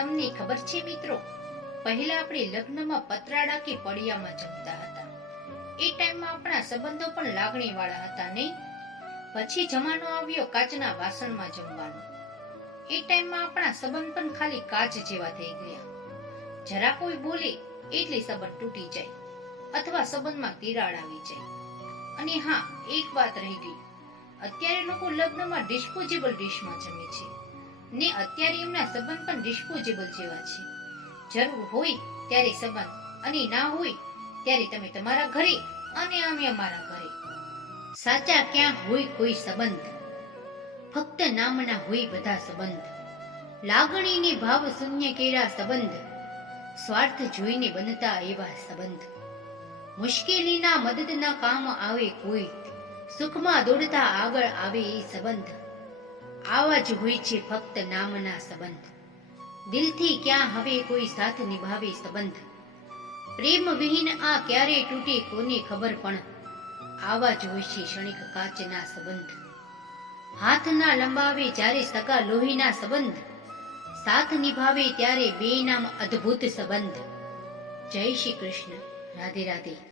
તમને ખબર છે મિત્રો, પહેલા આપણે લગ્નમાં પતરાડા કે પડિયામાં જમતા હતા. એ ટાઈમમાં આપણા સંબંધો પણ લાગણી વાળા હતા નહીં? પછી જમાનો આવ્યો કાચના વાસણમાં જમવાનો. એ ટાઈમમાં આપણા સંબંધ પણ ખાલી કાચ જેવા થઈ ગયા. જરા કોઈ બોલે એટલે સંબંધ તૂટી જાય અથવા સંબંધમાં તિરાડ આવી જાય. અને હા, એક વાત રહી ગઈ, અત્યારે લોકો લગ્નમાં ડિસ્પોઝેબલ ડીશમાં જમે છે ને અત્યારે એમના સંબંધ પણ ડિસ્પોઝેબલ જેવા છે. જરૂર હોય ત્યારે સંબંધ અને ના હોય ત્યારે તમે તમારા ઘરે અને અમે અમારા ઘરે. સાચા ક્યાં હોય કોઈ સંબંધ, ફક્ત નામના હોય બધા સંબંધ. લાગણીને ભાવ શૂન્ય કેળા સંબંધ, સ્વાર્થ જોઈને બનતા એવા સંબંધ. મુશ્કેલીના મદદના કામ આવે કોઈ, સુખમાં દોડતા આગળ આવે એ સંબંધ. આવા જ હોય છે ફક્ત નામના સંબંધ. દિલથી ક્યાં હવે કોઈ સાથ નિભાવે સંબંધ. પ્રેમ વિહીન આ ક્યારે તૂટે કોને ખબર, પણ આવા જ હોય છે ક્ષણિક કાચના સંબંધ. હાથ ના લંબાવે જ્યારે સગા લોહીના સંબંધ, સાથ નિભાવે ત્યારે બે નામ અદ્ભુત સંબંધ. જય શ્રી કૃષ્ણ. રાધે રાધે.